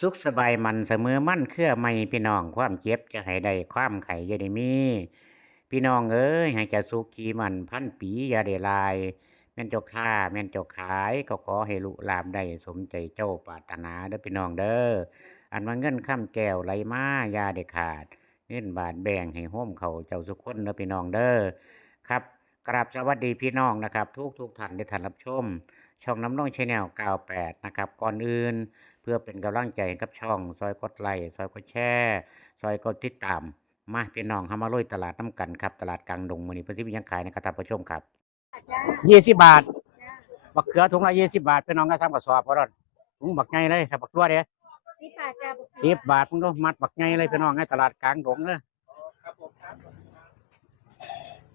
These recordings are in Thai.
สุขสบายมันเสมอมั่นเครือไม่พี่น้องความเจ็บจะให้ได้ความไข่ยาได้มี พี่น้องเอ้ยให้จะสุขีมันพันปีอย่าได้ลาย แม่นเจ้าค้าแม่นเจ้าขายก็ขอให้ลุลามได้สมใจเจ้าปรารถนาเด้อพี่น้องเด้ออันว่าเงินค้ำแก้วไหลมาอย่าได้ขาด เงินบาทแบ่งให้โฮมเขาเจ้าสุกคนเด้อพี่น้องเด้อครับกราบสวัสดีพี่น้องนะครับ ทุกทุกท่านที่ท่านรับชม ช่องน้ำน้องชาแนล98นะครับก่อนอื่น พื่อเป็นกำลังใจให้กับช่อง ซอยกดไลค์ซอยกดแชร์ซอยกดติดตาม มาพี่น้องเฮามาลุยตลาดน้ำกันครับ ตลาดกลางดงมื้อนี้เพิ่นสิมีหยังขายนะครับท่านผู้ชมครับ20บาทบักเขือถุงละ20บาทพี่น้องก็ทำกระสอบพอรอดถุงบักใหญ่เลยครับบักตัวเด้สิบบาทจ้าสิบบาทมึงดูมัดบักใหญ่เลยพี่น้องในตลาดกลางดงเด้อ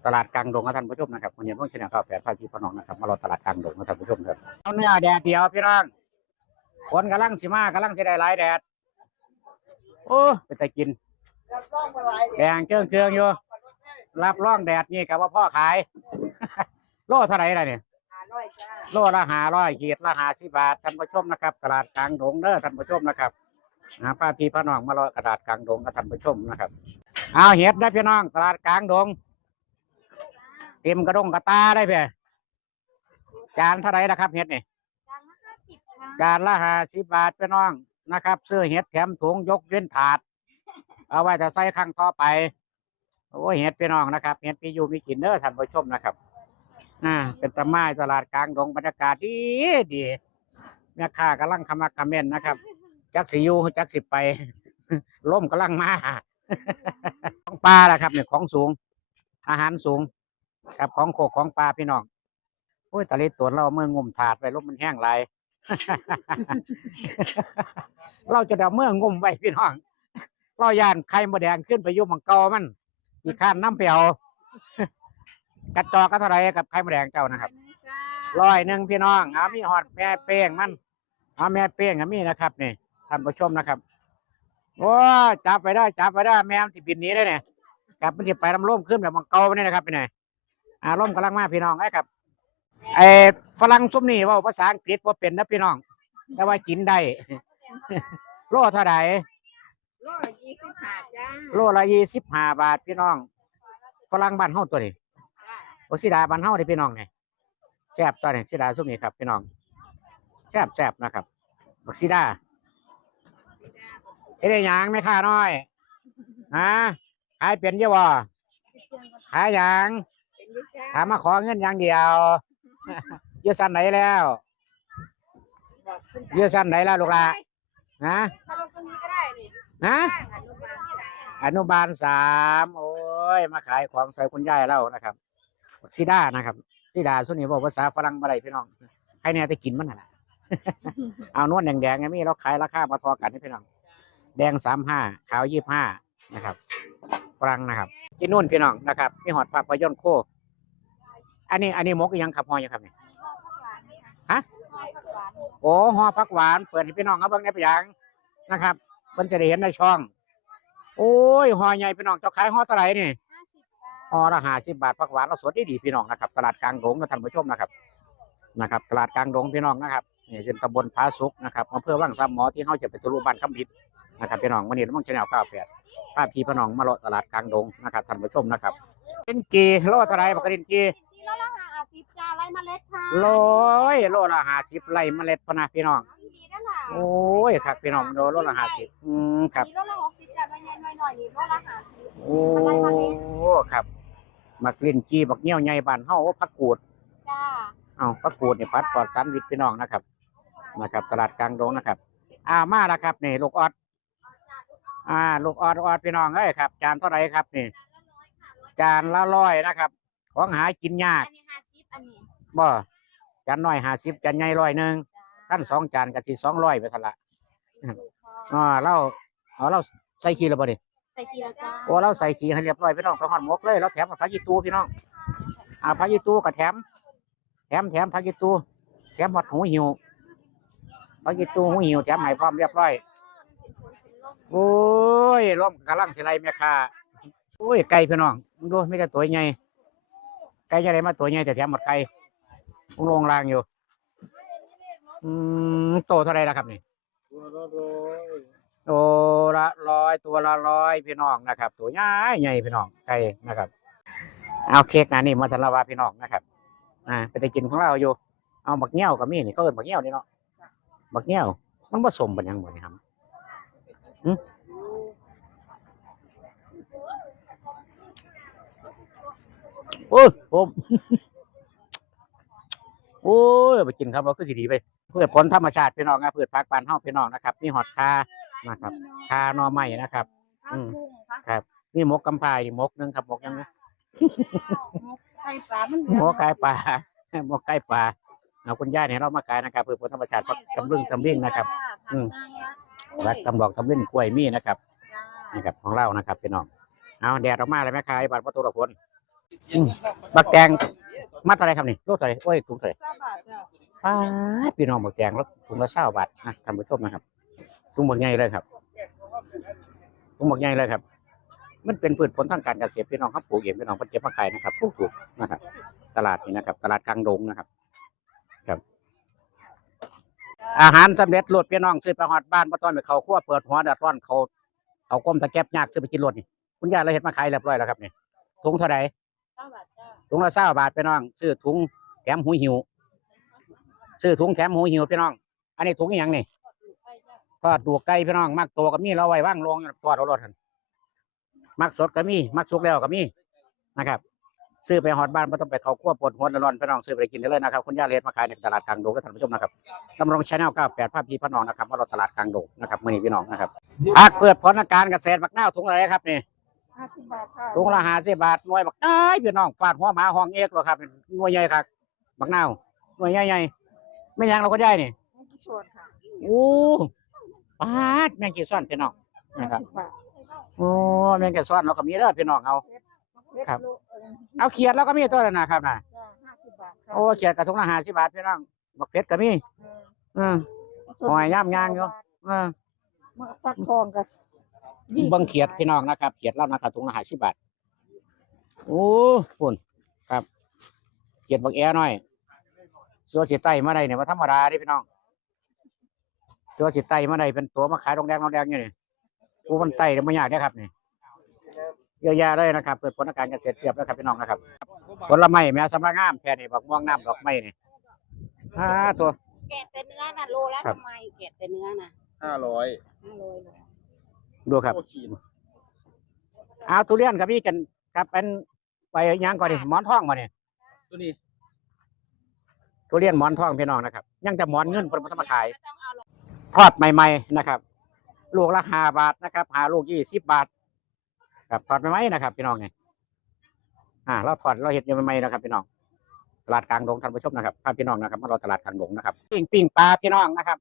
ตลาดกลางดงครับท่านผู้ชมนะครับวันนี้ต้องชนะข้าวแปดพาพี่พี่น้องนะครับมารอตลาดกลางดงครับท่านผู้ชมครับเอาเนื้อแดดเดียวพี่น้อง คนกำลังสิมากำลังสิได้หลายแดด โอ้เป็นแต่กิน แดงเชิงเชิงอยู่ รับร่องแดดนี่กับว่าพ่อขาย โลเท่าไหร่ล่ะเนี่ยล้อยจ้าโลละหาร้อยขีดละหาสิบาทท่านผู้ชมนะครับตลาดกลางดงเด้อท่านผู้ชมนะครับหาป้าพี่พ่อน้องมารอยกระดาษกลางดงกับท่านผู้ชมนะครับเอาเห็ดได้พี่น้อง ตลาดกลางดงเต็มกระดงกระตาได้เพี่อจานเท่าไร่ละครับเห็ดนี่ จานละห้าสิบบาทพี่น้องนะครับซื้อเห็ดแถมถุงยกเว้นถาด เอาไว้จะใส่ข้างต่อไปโอ้เห็ดพี่น้องนะครับเห็ดปีอยู่มีกินเด้อท่านผู้ชมนะครับน่าเป็นตะไม้ตลาดกลางดงบรรยากาศดีดีแม่ค้ากำลังขมักเขม้นนะครับ จักสิยูจักสิไปล่มกำลังมาของปลาละครับเนี่ยของสูง อาหารสูงครับของโคกของปลาพี่น้องโอ้ยตะลิตัวเราเมื่องมถาดไปลมมันแห้งไหลย เราจะเดาเมื่องมไว้พี่น้อง เราย่านไข่มดแดงขึ้นไปอยุ่หมังเกามันอีกข้านน้ำเปรียวกระจอกก็เท่าไหรกับไข่มดแดงเจ้านะครับร้อยหนึ่งจ้าร้อยหนึ่งพี่น้องเอามีหอดแม่เป้งมันเอาแม่เป้งก็มีนะครับนี่ท่านผู้ชมนะครับโอ้จับไปได้จับไปได้ แม่มนที่บินหนี้ได้เนี่ยกลับมันที่ไปลำร่มขึ้นแบบมังเกาไปนี่นะครับพี่นี่อาร่มกำลังมาพี่น้องไอ้ครับ ไอ้ฝรั่งซุ้มนี่เว่าภาษาอังกฤษว่าเป็นนะพี่น้อง แต่ว่ากินได้ โลเท่าไหร่ร้อยยี่สิบห้าจ้าโลละยี่สิบห้าบาทพี่น้องฝรั่งบ้านเฮาตัวนี้จ้าโอสิดาบ้านเฮานี่พี่น้องนี่แซ่บตัวนี้สิดาซุ้มนี่ครับพี่น้องแซ่บแซ่บนะครับบักซิดาสิจ้าเฮ็ดได้หยังแม่ค้าน้อยฮะขายเป็นเยอะบ่ขายหยังเป็นอยุจ้าถามมาขอเงินอย่างเดียว อยืดสั้นไหนแล้วบอกขึ้นอยืดสั้นไหนแล้วลูกหลาฮะถ้าลงตรงนี้ก็ได้นี่ฮะข้างอนุบาลจ้าอนุบาลสามโอ้ยมาขายของใส่คุณยายเล่านะครับซิดานะครับซิดาส่วนนี้บอกภาษาฝรั่งมาได้พี่น้องใครเนี่ยจะกินมันน่ะเอานวลแดงๆไงมีเราขายราคามาทอกันนี่พี่น้อง แดงสามห้าขาวยี่ห้านะครับฝรั่งนะครับที่นู่นพี่น้องนะครับมีหอดภาพยนตร์โค อันนี้อันนี้หมกอีหยังครับหอยังครับเนี่ยฮะโอ้หอพักหวานเปิดให้พี่น้องเขาเบิ่งในไปยังนะครับเพิ่นจะได้เห็นในช่อง โอ้ยหอใหญ่พี่น้องเจ้าขายหอเท่าไหร่นี่ห้าสิบจ้าหอละห้าสิบบาทผักหวานเราสดดีดีๆพี่น้องนะครับ ตลาดกลางดงนะท่านผู้ชมนะครับนะครับ ตลาดกลางดงพี่น้องนะครับนี่เป็นตำบลพาสุกนะครับอำเภอว่างซ้ำหมอที่เขาจะไปทะลุบ้านคำพิษนะครับพี่น้องวันนี้เราต้องชแนลเก้าแปดภาพพี่พี่น้องมาเลาะตลาดกลางดงนะครับท่านผู้ชมนะครับ เป็นกีโลเท่าไหรบักกระดินกีที่โลละห้าสิบจ้าไรเมล็ดค่ะโลยโลละห้าสิบไร่เมล็ดพะนะพี่น้องดีนั่นแหละโอ้ยครับพี่น้องโลโลละห้าสิบอืมครับนี่โลละหกสิบจ้าไม่ใหญ่หน่อยๆนี่โลละห้าสิบโอ้ครับมักลิ้นจีบักเงี้ยวใหญ่บ้านเฮาผักกูดจ้าเอาผักกูดนี่พัดปลอดสารพิษพี่น้องนะครับนะครับ ตลาดกลางดงนะครับอ่ามาแล้วครับนี่ลูกออดอ่า ลูกออดออดพี่น้องเอ้ยครับ จานเท่าไหร่ครับนี่จานละร้อยนะครับ ของหากินยากอันนี้ห้าสิบอันนี้ บ่จานน้อยห้าสิบจานใหญ่ร้อยหนึ่งขั้นสองจานก็สิสองร้อยไปทันละอ่าเราเอาเราใส่ขี้แล้วบ่ดิใส่เกียร์จ้าโอ้เราใส่ขี้ให้เรียบร้อยพี่น้องไปหอดหมกเลยเราแถมผักยีตูพี่น้องอ่าผักยีตูกับแถม แถมแถมผักยีตูแถมหอดหูหิวผักยีตูหูหิวแถมให้พร้อมเรียบร้อยโอ้ยล้มกำลังสิไลแม่ค้าโอ้ยไก่พี่น้องมึงดูไม่แต่ตัวใหญ่ไก่จะได้มาตัวใหญ่แต่แถมหมดไข่มึง ลงรางอยู่ อืมโตเท่าไรแล้วครับนี่ตัวละร้อยตัวละร้อยตัวละร้อยพี่น้องนะครับ ตัวใหญ่ใหญ่พี่น้องไก่นะครับ เอาเค้กนะนี่มาทันละวาพี่น้องนะครับอ่าไปแต่กินของเราอยู่ เอาบักเงี้ยวกับมีนี่เขาเอิ้นบักเงี้ยวนี่เนาะบักเงี้ยวมันผสมเป็นหยังบ่นี่ครับหึโอ้ยผม โอ้ยไปกินครับเราก็สิดีไปพืชผลธรรมชาติพี่น้องนะพืชผักปานเฮาพี่น้องนะครับมีหอดคานะครับคาหน่อไม้นะครับข้าวกุ้งค่ะครับนี่มกกำพายนี่มกหนึงครับมกยังนะไข่ปลามันหมกไก่ปลาหมกไก่ปลาเอาคุณย่าเนี่ยเรามาขายนะครับพืชผลธรรมชาติผักตำลึงตำลิงนะครับ อืมรักตำดอกตำลึงกล้วยมีนะครับนะครับของเรานะครับพี่น้องเอาแดดออกมาเลยแม่ขายบาทประตูละคนอืมบักแตง มาเท่าไหรครับนี่โลเท่าไหรโอ้ยถุงเท่าไหรเก้าบาทจ้ะป้าดพี่น้องบักแตงแล้วถุงละเศร้าบาทนะท่านผู้ชมนะครับถุงบักใหญ่เลยครับถุงบักใหญ่เลยครับ มันเป็นพืชผลทางการเกษตรพี่น้องครับปลูกเองพี่น้องเพิ่นเก็บมาขายนะครับถูกๆนะครับ ตลาดนี่นะครับ ตลาดกลางดงนะครับ ครับ อาหารสำเร็จรวดพี่น้องซื้อไปฮอดบ้านบ่ต้องไปเข้าครัวเปิดหัวเดือดร้อนเขาเอาก้มตะแก็บยากซื้อไปกินรถนี่คุณย่าเลยเฮ็ดมาขายเรียบร้อยแล้วครับนี่ถุงเท่าไหร่ ถุงละ20บาทพี่น้อง ซื้อถุงแถมหูหิว ซื้อถุงแถมหูหิวพี่น้อง อันนี้ถุงอีหยังนี่ไข่จ้ะทอดตัวไก่พี่น้อง มักตัวก็มีเราไว้ว่างลงทอดเอารถหั่นมักสดก็มีมักสุกแล้วก็มีนะครับ ซื้อไปฮอดบ้านไม่ต้องไปเขาครัวปวดหัวร้อนๆพี่น้องซื้อไปกินได้เลยนะครับคุณย่าเลดมาขายในตลาดกลางดงและท่านผู้ชมนะครับตำรงชาแนล98ภาพพี่พี่น้องนะครับว่าเราตลาดกลางดงนะครับมื่อนี้พี่น้องนะครับผักเปิดผลการเกษตรบักหน้าถุงอะไรครับนี่ ห้าสิบบาทค่ะถุงละห้าสิบบาทหน่วยบักน้อยพี่น้องฟาดหัวหมาห้องเอกหรอครับหน่วยใหญ่ครับบักนาวหน่วยใหญ่ๆไม่ยังเราก็ได้นี่ไม่กี่ส่วนค่ะโอ้ปาดแมงกีซ่อนพี่น้องนะครับสิบบาทโอ้แมงกีซ่อนเราก็มีเด้อพี่น้องเอาครับเล็กโลเออเอาเขียดเราก็มีตัวนั้นนะครับนะจ้ะห้าสิบบาทค่ะโอ้เขียดกระถุงละห้าสิบบาทพี่น้องบักเพชรก็มีเอออืม หอยย่ำยางอยู่อ่ามาฟักทองกัน เบิ่งเขียดพี่น้องนะครับ เขียดเรานะครับถุงละห้าสิบบาทโอ้ปุ่นครับ เขียดบักแอหน่อยสัวสิไตมาได้เนี่ยว่าธรรมดาเดิพี่น้องสัวสิไตมาได้เป็นตัวมาขายโรงแรมโรงแรมอยู่นี่กูมันไตเดี๋ยวไม่ยากเด้อครับนี่เยอะแยะเลยนะครับ เปิดผลการเกษตรเปรียบแล้วครับพี่น้องนะครับผลไม้แม้สำลักงามแค่นี้บักม่วงน้ำดอกไม้นี่อ่าตัวแกะแต่เนื้อน่ะโลละครับทำไมแกะแต่เนื้อน่ะห้าร้อยห้าโลเลย ดูครับโอ้ขีดเอาทุเรียนกับพี่กันครับเป็นไปหยังก่อนดิหมอนทองมาเนี่ยตัวนี้ทุเรียนหมอนทองพี่น้องนะครับยังแต่หมอนเงินเพิ่นบ่ทำมาขายไม่ต้องเอาหรอกทอดใหม่ ๆ นะครับ ลูกละห้าบาทนะครับหาลูกยี่สิบบาทครับทอดใหม่ๆนะครับ พี่น้องไงอ่าเราทอดเราเห็ดอยู่ใหม่ๆนะครับพี่น้องตลาดกลางดงท่านผู้ชมนะครับพาพี่น้องนะครับมาเราตลาดกลางดงนะครับปิ้งปิ้งปลาพี่น้องนะครับ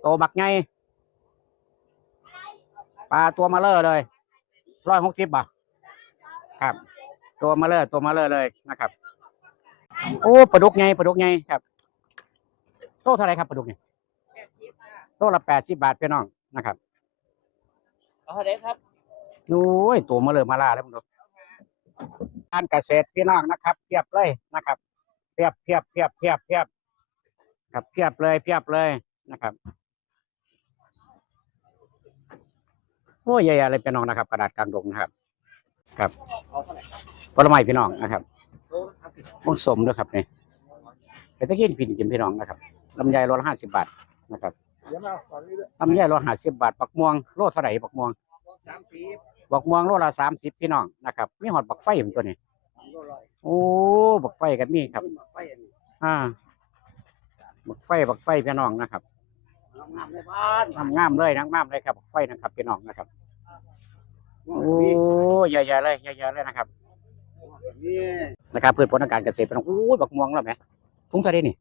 โตบักไง ปลาตัวมาเลอะเลยร้อยหกสิบบาทครับ ตัวมาเลอะตัวมาเลอะเลยนะครับ โอ้ปลาดุกไงปลาดุกไงครับโตเท่าไหรครับปลาดุกเนี่ยโตละแปดสิบบาทพี่น้องนะครับเอาเท่าไหร่ครับโอ้ยตัวมาเลยมาล่าแล้วมึงดูการเกษตรพี่น้องนะครับเพียบเลยนะครับเพียบเพียบเพียบเพียบเพียบครับเพียบเลยเพียบเลยนะครับ โอ้ยใหญ่ๆเลยพี่น้องนะครับ กระดาษกลางดงนะครับ ครับเอาเท่าไหร่ผลไม้พี่น้องนะครับโลละสามสิบมังสมด้วยครับนี่ไปตะกินพินกินพี่น้องนะครับลำไยโลละห้าสิบบาทนะครับเดี๋ยวมาฝั่งนี้ด้วยลำไยโลห้าสิบบาทปักม่วงโลเท่าไหร่ปักม่วงสามสิบบักม่วงโลละสามสิบพี่น้องนะครับมีหอดบักไฟผมตัวนี้โลร้อยโอ้บักไฟกันมีครับขึ้นมาไฟอันนี้อ่าบักไฟบักไฟพี่น้องนะครับ งามๆในบ้านงามงามๆเลยนะงามเลยครับบักไฟนะครับพี่น้องนะครับโอ้ใหญ่ๆเลยใหญ่ๆเลยนะครับนี่นะครับพืชผลทางการเกษตรพี่น้องโอ้ยบักม่วงแล้วไหมถุงเท่าไหร่นี่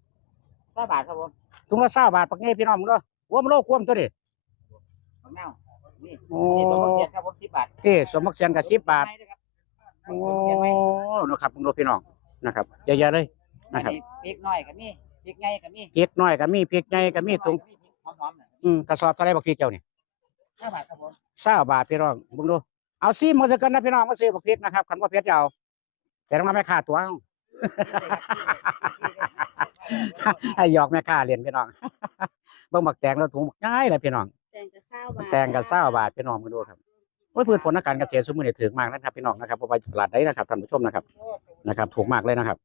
ห้าบาทครับผมถุงละเศร้าบาทปักเงี้พี่น้องมึงเด้อหัวมันโลควมตัวดิของเน่านี่โอ้นี่ตัวเสียครับผมสิบบาทเอ้สมบักเซียนกับสิบบาทโอ้โอ้นะครับมึงดูพี่น้องนะครับใหญ่ๆเลยนะครับพริกน้อยกับมีพริกไงกับมีพริกน้อยก็มีพริกใหญ่ก็มีถุงห อมๆน่ะอืมกระสอบเท่าไหรบักพริกเจ้านี่ห้าบาทครับผมเศร้าบาทพี่น้องมึงดูเอาซีมาสักกันนะพี่น้องมาซื้อบักพริกนะครับคันว่าเพชรเอาแต่ต้องมาแม่ค้าตัวเอาให้หยอกแม่ค้าเรียนพี่น้องเบิ่งบักแตงแล้วถุงบักง่ายเลยพี่น้อง แตงกระเซ้าบาทแตงกับเศร้าบาทพี่น้องมาดูครับโอ้ยพืชผลทางการเกษตรสมมือเนี่ยถึงมากนะครับพี่น้องนะครับเพราะว่าตลาดได้นะครับท่านผู้ชมนะครับนะครับ ถูกมากเลยนะครับ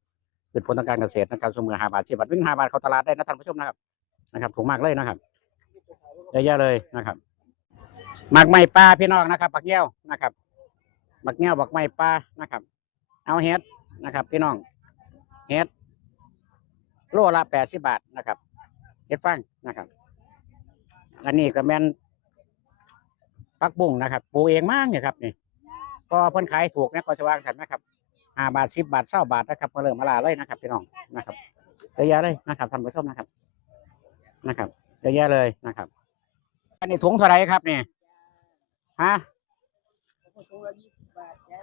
พืชผลทางการเกษตรนะครับสมมือห้าบาทสิบบาทวิ่งห้าบาทเข้าตลาดได้นะท่านผู้ชมนะครับนะครับ ถูกมากเลยนะครับ เยอะๆเลยนะครับหมักไม้ปลาพี่น้องนะครับบักเงี้ยวนะครับบักเงี้ยวบักไม้ปลานะครับ เอาเฮ็ดนะครับ พี่น้องเฮ็ดโลละแปดสิบบาทนะครับเฮ็ดฟังนะครับ อันนี้ก็แมนผักบุ้งนะครับปลูกเองมากเนี่ยครับนี่ก็เพิ่นขายถูกนะก็จะวางกันนะครับห้าบาทสิบบาทเศร้าบาทนะครับเพิ่นเริ่มมาลาเลยนะครับ พี่น้องนะครับเยอะแยะเลยนะครับท่านผู้ชมนะครับ นะครับเยอะแยะเลยนะครับ อันนี้ถุงเท่าไหรครับเนี่ยฮะ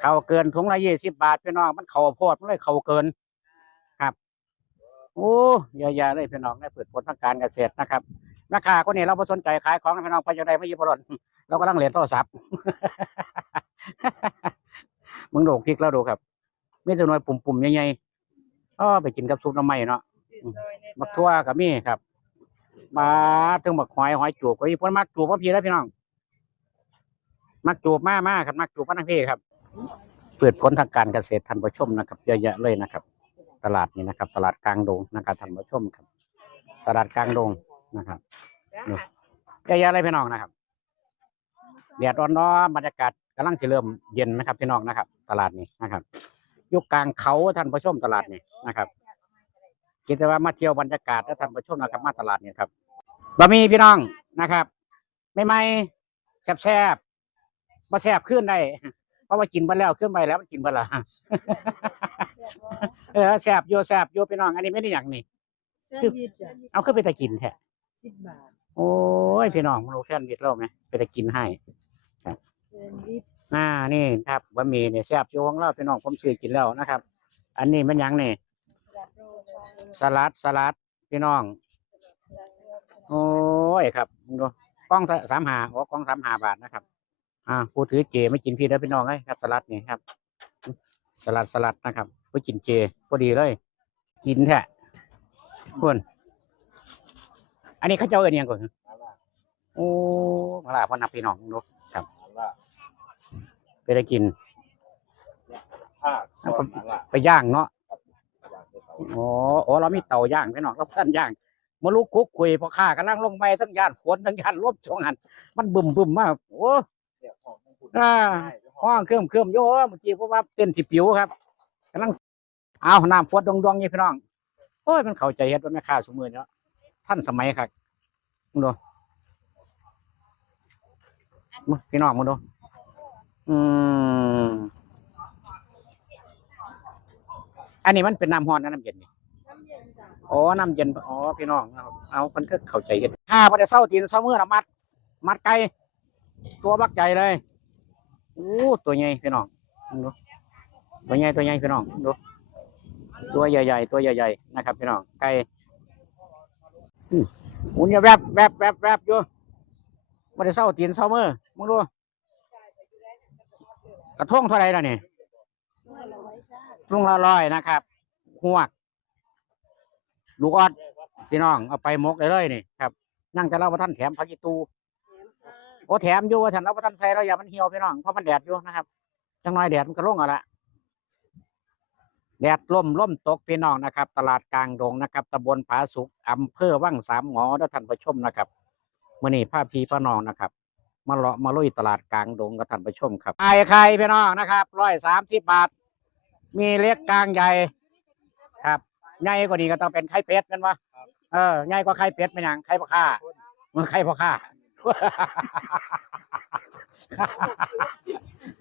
เขาเกินถุงละยี่สิบบาทพี่น้องมันเขาโพดมันเลยเขาเกิน ครับโอ้เยอะแยะเลยพี่น้องได้เปิดผลทางการเกษตรนะครับแม่ค้าคนนี้เราไม่สนใจขายของนะพี่น้องไปจะได้ไม่ยิบหล่นเรากำลังเรียนโทรศัพท์มึงโดกพริกแล้วดูครับมีแต่หน่วยปุ่มๆใหญ่ๆอ๋อไปกินกับซุปน้ำไหม้เนาะอืมบักทั่วกับมีครับ มาถึงบักหอยหอยจูบก็มีคนมักจูบว่าพี่แล้วพี่น้อง มักจูบมากมากครับ มักจูบมาทั้งพี่ครับเปิดผลทางการเกษตรท่านผู้ชมนะครับเยอะแยะเลยนะครับ ตลาดนี้นะครับ ตลาดกลางดงนะครับท่านผู้ชมครับ ตลาดกลางดงนะครับเยอะแยะเลยพี่น้องนะครับแดดร้อนๆบรรยากาศกำลังจะเริ่มเย็นนะครับพี่น้องนะครับ ตลาดนี้นะครับยู่กลางเขาท่านผู้ชมตลาดนี้นะครับ คิดว่ามาเที่ยวบรรยากาศแล้วท่านผู้ชมนะครับมาตลาดนี้ครับบะหมี่พี่น้องนะครับไม่ไม่ๆแซ่บๆมาแซ่บขึ้นได้เพราะว่ากินไปแล้วขึ้นไปแล้วมันกินไปละเออแซ่บโยแซ่บโยพี่น้อง อันนี้ไม่ได้อย่างนี้คือเอาขึ้นไปแต่กินแท้สิบบาทโอ้ยพี่น้องรู้แค่นวิดเราไหมไปแต่กินให้เกินลิตรอ่านี่ครับบะหมี่เนี่ยแซ่บอยู่ของเราพี่น้องผมซื้อกินแล้วนะครับ อันนี้มันหยังนี่สลัดโรย สลัดสลัดพี่น้อง โอ้ยครับดูกล้องสามหาโอ้กล้องสามหาบาทนะครับ อ่าผู้ถือเจไม่กินพี่แล้วพี่น้องเลยครับ สลัดนี่ครับ สลัดสลัดนะครับผู้กินเจพอดีเลย กินแท้คุณอันนี้เขาเจ้าเอินหยังก่อนโอ้มาลาพ่อนับพี่น้องดูครับไปได้กินผ้าซ้อนหลังละไปย่างเนาะ อ๋ออ๋อเรามีเตาย่างพี่น้องเราท่านย่างมาลูกคุกคุยพอข้ากำลังลงไปทั้งย่านฝนทั้งย่านลมสองหันมันบึมบึมมากโอ้ห้องของคุณอ่าห้องเครื่อมเครื่อมโย่เมื่อกี้เพราะว่าเต้นที่ปิวครับกำลังเอาน้ำฟดดงดงๆนี่พี่น้องโอ้ยมันเข้าใจเฮ็ดว่าแม่ค้าสมือเนาะท่านสมัยครับมึงดูมึงพี่น้องมึงดูอืม อันนี้มันเป็นน้ำฮ้อนนะน้ำเย็นนี่น้ำเย็นจ้ะอ๋อ น้ำเย็น อ๋อ พี่น้องเอาเอามันก็เข้าใจกันข้าพอได้เศร้าตีนเศร้ามือละมัด มัดไก่ ตัวบักใจเลยโอ้ตัวใหญ่พี่น้องดูตัวใหญ่ตัวใหญ่พี่น้องดูตัวใหญ่ๆตัวใหญ่ๆนะครับ พี่น้อง ไก่อืมหมุนอย่าแวบแวบแวบแวบอยู่พอได้เศร้าตีนเศร้ามือมึงดูกระทงเท่าไหรล่ะนี่ห้าร้อยจ้า ลุงละร้อยนะครับหวก ลูกออดพี่น้องเอาไปหมกได้เลยนี่ครับ นั่งจะเล่าว่าท่านแถมพักอีตูแถมค่ะโอ้แถมอยู่ว่าท่านเราว่าท่านใส่เราอย่ามันเหี่ยวพี่น้องเพราะมันแดดอยู่นะครับจังน้อยแดดมันก็ลงเอาละแดดล่มล่มตกพี่น้องนะครับ ตลาดกลางดงนะครับตำบลผาสุกอำเภอวังสามหมอและท่านผู้ชมนะครับมื่อนี้พาพี่พาน้องนะครับ มาเลาะมาลุยตลาดกลางดงกับท่านผู้ชมครับไข่ไข่พี่น้องนะครับร้อยสามสิบบาท มีเล็กกลางใหญ่ ครับใหญ่กว่านี้ก็ต้องเป็นไข่เป็ดแม่นวะเออใหญ่กว่าไข่เป็ดเป็นหยังไข่พ่อค้ามันไข่พ่อค้า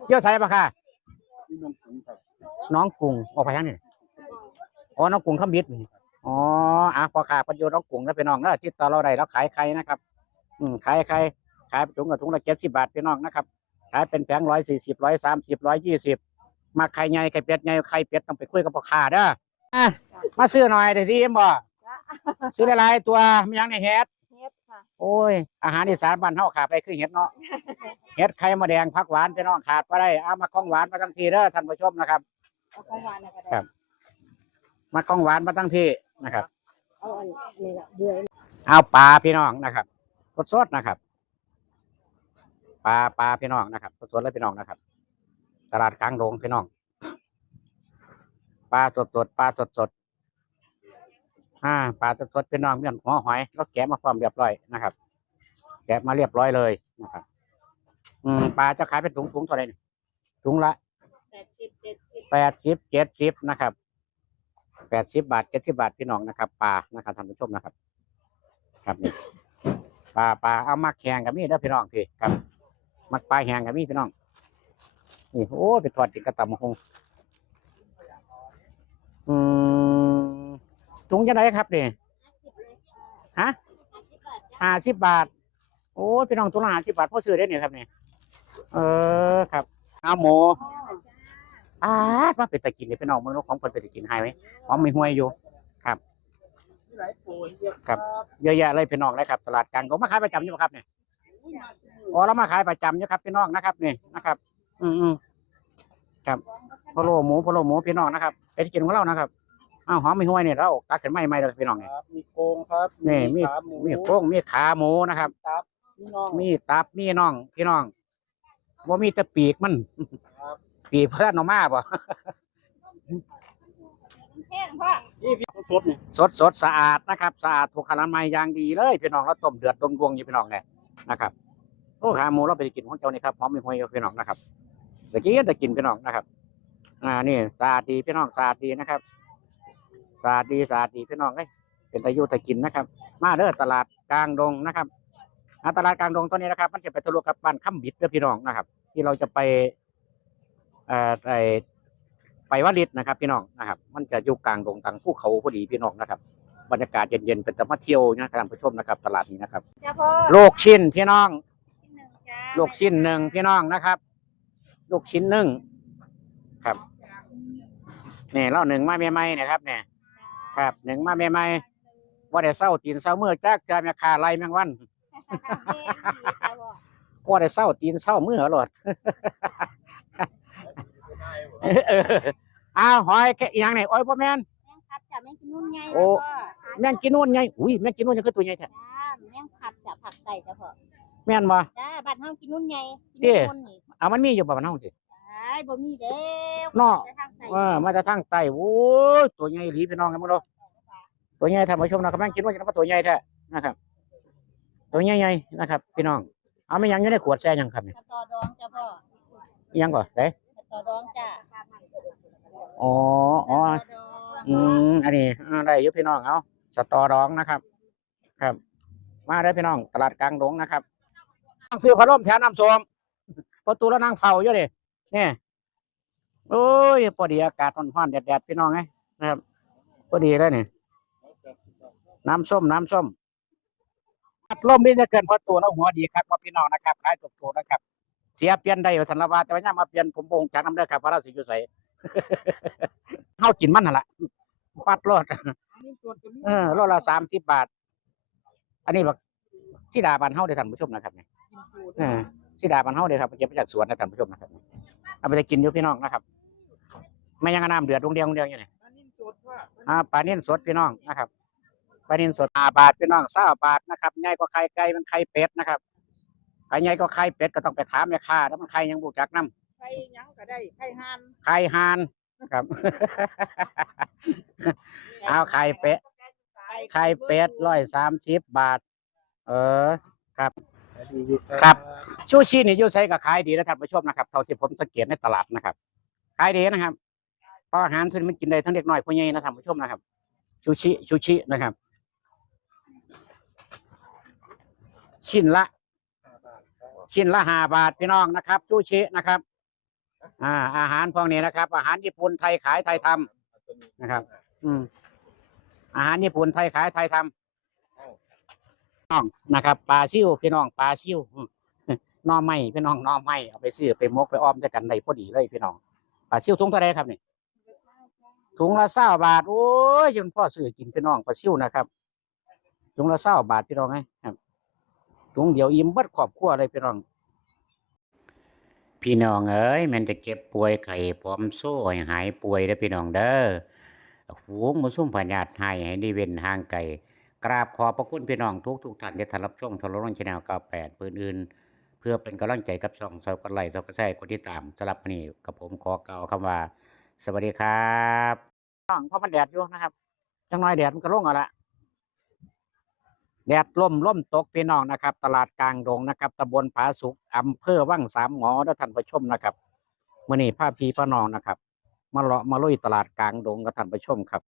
เยอะใส่ปะค่ะที่น้องขุนครับน้องกุ้งออกไปทางนี้อ๋อน้องกุ้งข้ามบิดนี่อ๋ออะพอขาประโยชน์น้องกุ้งแล้วพี่น้องนะที่ต่อเราได้เราขายไข่นะครับ อืมขายไข่ขายถุงกับถุงละเจ็ดสิบบาทพี่น้องนะครับ ขายเป็นแผงร้อยสี่สิบร้อยสามสิบร้อยยี่สิบ มาไข่ใหญ่ไข่เป็ดใหญ่ไข่เป็ดต้องไปคุยกับพ่อค้าเด้ออะมาซื้อหน่อยเดี๋ยวสิเอ็มบ่ซื้อหลายๆตัวมีหยังในเฮ็ดเฮ็ดค่ะโอ้ยอาหารอีสานบ้านเฮาขาดไปคือเห็ดเนาะเห็ดไข่มะแดงผักหวานพี่น้องขาดบ่ได้เอามาของหวานมาทั้งทีเด้อท่านผู้ชมนะครับ เอาของหวานอะไรก็ได้ครับ มาของหวานมาทั้งทีนะครับ เอาอันนี้ละเบื่อเอาปลาพี่น้องนะครับสดๆนะครับปลาปลาพี่น้องนะครับสดๆเลยพี่น้องนะครับ ตลาดกลางดงพี่น้อง ปลาสดๆปลาสดๆอ่าปลาสดๆพี่น้องเมี่ยนหัวหอยแล้วแกะมาพร้อมเรียบร้อยนะครับ แกะมาเรียบร้อยเลยนะครับ อืมปลาจะขายเป็นถุงถุงเท่าไหร่นี่ถุงละแปดสิบเจ็ดสิบแปดสิบเจ็ดสิบนะครับแปดสิบบาทเจ็ดสิบาทพี่น้องนะครับปลานะครับท่านผู้ชมนะครับ ครับนี่ปลาปลาเอามาแข่งกับมีเด้อพี่น้องพี่ครับมักปลาแห้งกับมีพี่น้อง นี่โอ้ไปทอดกินกระตำมะฮงอืมถุงจะไหนครับนี่สิบเลยค่ะฮะห้าสิบบาทจ้ะห้าสิบบาท โอ้ยพี่น้องถุงละห้าสิบบาทพ่อซื้อได้เนี่ยครับนี่เออครับเอาหมูพ่ออาดมาเป็นตะกินเนี่ยพี่น้องมึงรู้ของคนเป็นตะกินให้ไหมหอมไม่ห่วยอยู่หลายปูเยอะครับเยอะแยะเลยพี่น้องเลยครับ ตลาดกลางดงมาขายประจำอยู่บ่ครับเนี่ยนี่มาสิอ๋อเรามาขายประจำอยู่ครับพี่น้องนะครับนี่นะครับ อืมอืม ครับพะโล้หมูพะโล้หมูพี่น้องนะครับเป็นกินของเรานะครับอ้าวหอมไม่ห่วยเนี่ยเราตักขึ้นไม่ไม่เลยพี่น้องเนี่ยครับ มีโครงครับนี่มีขาหมูมีโครงมีขาหมูนะครับตับมีน่องมีตับมีน่องพี่น้องว่ามีแต่ปีกมันครับปีกเพื่อนออกมาบ่แห้งพ่อนี่พี่สดๆนี่สดสดสะอาดนะครับสะอาดถูกขนาดไม่อย่างดีเลยพี่น้องแล้วต้มเดือดดงดวงอยู่พี่น้องเนี่ยนะครับโอ้ขาหมูเราไปกินของเจ้านี่ครับหอมไม่ห่วยอยู่พี่น้องนะครับ ตะกี้ตะกินพี่น้องนะครับ อ่านี่สะอาดดีพี่น้องสะอาดดีนะครับสะอาดดีสะอาดดีพี่น้องเอ้ยเป็นตะยูตะกินนะครับ มาเด้อตลาดกลางดงนะครับอ่าตลาดกลางดงตัวนี้นะครับ มันจะไปทะลุกับบ้านค่ำบิดเด้อพี่น้องนะครับ ที่เราจะไปเอ่อไปไปวัดฤทธิ์นะครับ พี่น้องนะครับ มันจะอยู่กลางดงกลางภูเขาพอดีพี่น้องนะครับบรรยากาศเย็นๆเป็นจะมาเที่ยวนะครับท่านผู้ชมนะครับตลาดนี้นะครับจ้าพ่อลูกชิ้นพี่น้องชิ้นหนึ่งจ้าลูกชิ้นหนึ่งพี่น้องนะครับ ลูกชิ้นหนึ่งครับนี่เราหนึ่งมาใหม่ๆนะครับเนี่ยครับหนึ่งมาใหม่ๆว่าได้เศร้าตีนเศร้ามือจักจะแม่คาไล่แมงวันแม่ดีจ้าพ่อว่าได้เศร้าตีนเศร้ามือหลอดเอออ้าวหอยแค่อหย่างไหนโอ้ยพ่อแม่นแม่งคัดจ้ะแม่งกินนู่นไงโอ้พ่อแม่นกินนู่นไงอุ้ยแม่นกินนู่นยังคือตัวใหญ่แท้จ้าแม่งคัดจ้ะผักไก่จ้ะพ่อแม่นบ่จ้าบ้านเฮากินนู่นไงกินเด้นู่นนี่ เอามันมีอยู่บ่บ้านเฮาสิจ้าบ่มีแล้วเนาะแต่ทางใส่เออมาจากทางใต้โอ้ยตัวใหญ่หลีพี่น้องกันบ่ดูตัวใหญ่ท่านผู้ชมนะครับแม่งกินว่าจะว่าตัวใหญ่แท้นะครับ ตัวใหญ่ๆนะครับ พี่น้อง เอาไม่ยังอยู่ในขวดแช่ยังครับนี่สตอดองจ้ะพ่ออิหยังก่อนเด้สตอดองจ้ะอ๋ออ๋อสตอดองอืมอันนี้อ่าได้อยุพี่น้องเอาสตอร้องนะครับ ครับ มาได้อพี่น้อง ตลาดกลางดงนะครับนั่งซื้อพัดลมแถวน้ำส้ม ประตูแล้วนั่งเฝ้าอยู่ดิเนี่ยโอ้ยพอดีอากาศร้อนๆแดดๆพี่น้องไงนะครับพอดีเลยนี่น้ำส้มน้ำส้มพัดลมนี่จะเกินพอตัวแล้วหัวดีครับว่าพี่น้องนะครับขายถูกๆนะครับ เสียเปลี่ยนได้สันละวาแต่ว่าย่ามาเปลี่ยนผมบงจากน้ำเด้อดครับว่าเราสิอยู่ใส่เฮากินมันนั่นแหละปัดรอดมีส่วนจะมีเออโลละสามสิบบาท อันนี้แบบสิดาบันเฮาเด้ท่านผู้ชมนะครับเนี่ย สิดาบันเฮาเด้อครับเก็บมาจากสวนนะท่านผู้ชมนะครับเอาไปจะกินอยู่พี่น้องนะครับไม่ยังกะน้ำเดือดดวงเดียวดวงเดียวอยู่นี่อันนี้สดว่าอ่าปลาเนิ่นสดพี่น้องนะครับปลาเนิ่นสดห้าบาทพี่น้องเศร้าบาทนะครับใหญ่กว่าไข่ไก่มันไข่เป็ดนะครับไข่ใหญ่กว่าไข่เป็ดก็ต้องไปถามแม่ค้าแล้วมันไข่ยังบุกจักน้ไข่หยังก็ได้ไข่ห่านำไข่ห่านครับ เอาไข่เป็ดไข่เป็ดร้อยสามสิบบาท เออ ครับดีอยู่ ครับ ชูชีนี่อยูไซก็ขายดีนะท่านผู้ชมนะครับเท่าที่ผมสังเกตในตลาดนะครับ ขายดีนะครับ เพราะอาหารที่มันกินได้ทั้งเด็กน้อยผู้ใหญ่นะท่านผู้ชมนะครับ ชูชิชูชินะครับ ชิ้นละ ชิ้นละห้าบาทพี่น้องนะครับ ชูชินะครับ อ่า อาหารพวกนี้นะครับ อาหารญี่ปุ่นไทยขายไทยทำนะครับ อืมอาหารญี่ปุ่นไทยขายไทยทำ น้องนะครับปลาซิวพี่น้องปลาซิวอืมหน่อไม้พี่น้องหน่อไม้เอาไปซื้อไปมกไปอ้อมด้วยกันได้พอดีเลยพี่น้องปลาซิวถุงเท่าไรครับนี่ถุงละเศร้าบาทโอ้ยยังพ่อซื้อกินพี่น้องปลาซิวนะครับถุงละเศร้าบาทพี่น้องไงครับถุงเดียวอิ่มเบิดครอบครัวเลยพี่น้อง พี่น้องเอ้ยมันจะเจ็บป่วยไข้พร้อมโซ่ให้หายป่วยเด้อพี่น้องเด้อหูงมาซุ่มพญาติให้ให้ได้เว้นห่างไกล กราบขอพระคุณพี่น้องทุกทุกท่านที่ท่านรับชมทรลงชแนล98ปืนอื่น เพื่อเป็นกำลังใจกับช่องซอยกดไลค์ซอยกดแชร์กดติดตามสำหรับวันนี้กับผมขอกล่าวคำว่า สวัสดีครับน้องเพราะมันแดดอยู่นะครับจังน้อยแดดมันก็ลงเอาละแดดล่มล่มตกพี่น้องนะครับ ตลาดกลางดงนะครับตำบลผาสุกอำเภอวังสามหงอและท่านผู้ชมนะครับมื่อนี้พาพีพ่อน้องนะครับ มาเลาะมาลุยตลาดกลางดงกับท่านผู้ชมครับ